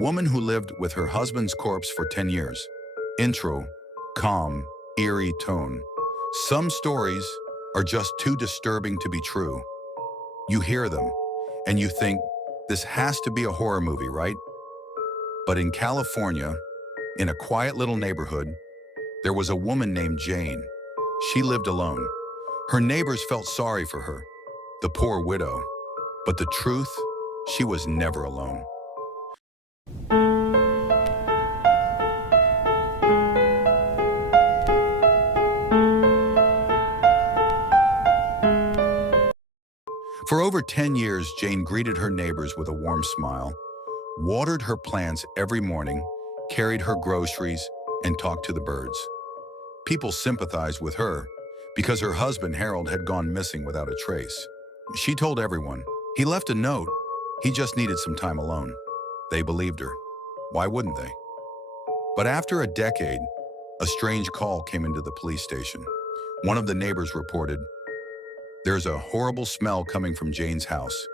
Woman who lived with her husband's corpse for 10 years. Intro, calm, eerie tone. Some stories are just too disturbing to be true. You hear them, and you think, this has to be a horror movie, right? But in California, in a quiet little neighborhood, there was a woman named Jane. She lived alone. Her neighbors felt sorry for her, the poor widow. But the truth, she was never alone. For over 10 years, Jane greeted her neighbors with a warm smile, watered her plants every morning, carried her groceries, and talked to the birds. People sympathized with her because her husband, Harold, had gone missing without a trace. She told everyone, he left a note, he just needed some time alone. They believed her. Why wouldn't they? But after a decade, a strange call came into the police station. One of the neighbors reported, "There's a horrible smell coming from Jane's house,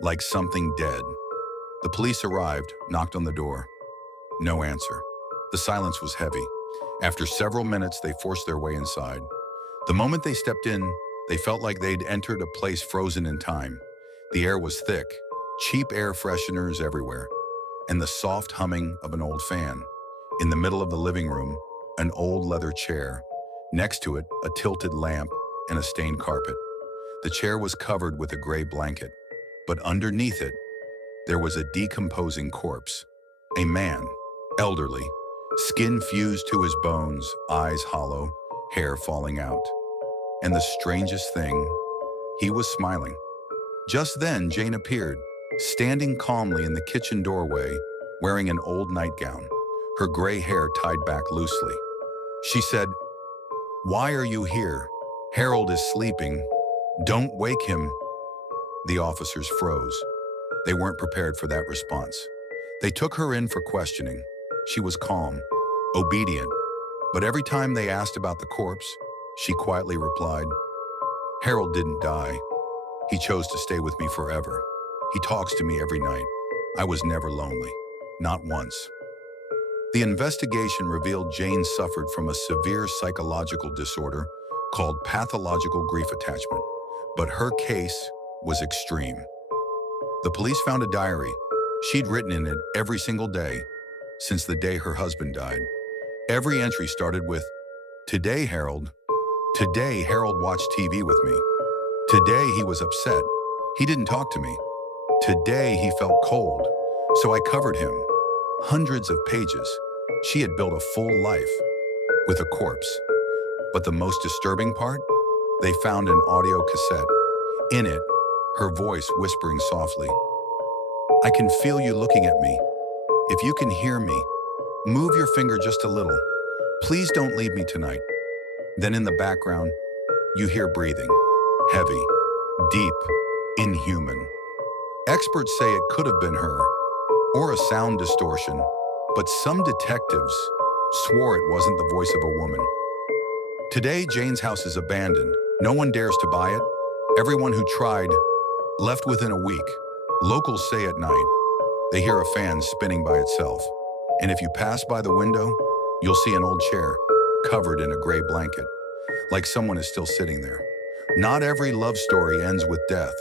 like something dead." The police arrived, knocked on the door. No answer. The silence was heavy. After several minutes, they forced their way inside. The moment they stepped in, they felt like they'd entered a place frozen in time. The air was thick, cheap air fresheners everywhere, and the soft humming of an old fan. In the middle of the living room, an old leather chair. Next to it, a tilted lamp and a stained carpet. The chair was covered with a gray blanket, but underneath it, there was a decomposing corpse. A man, elderly, skin fused to his bones, eyes hollow, hair falling out. And the strangest thing, he was smiling. Just then, Jane appeared, standing calmly in the kitchen doorway, wearing an old nightgown, her gray hair tied back loosely. She said, "Why are you here? Harold is sleeping. Don't wake him." The officers froze. They weren't prepared for that response. They took her in for questioning. She was calm, obedient, but every time they asked about the corpse, she quietly replied, "Harold didn't die. He chose to stay with me forever. He talks to me every night. I was never lonely, not once." The investigation revealed Jane suffered from a severe psychological disorder called pathological grief attachment, but her case was extreme. The police found a diary. She'd written in it every single day since the day her husband died. Every entry started with, "Today, Harold. Today, Harold watched TV with me. Today, he was upset. He didn't talk to me. Today, he felt cold, so I covered him." Hundreds of pages. She had built a full life with a corpse. But the most disturbing part? They found an audio cassette. In it, her voice whispering softly, "I can feel you looking at me. If you can hear me, move your finger just a little. Please don't leave me tonight." Then in the background, you hear breathing, heavy, deep, inhuman. Experts say it could have been her, or a sound distortion, but some detectives swore it wasn't the voice of a woman. Today, Jane's house is abandoned. No one dares to buy it. Everyone who tried left within a week. Locals say at night, they hear a fan spinning by itself. And if you pass by the window, you'll see an old chair covered in a gray blanket, like someone is still sitting there. Not every love story ends with death.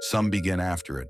Some begin after it.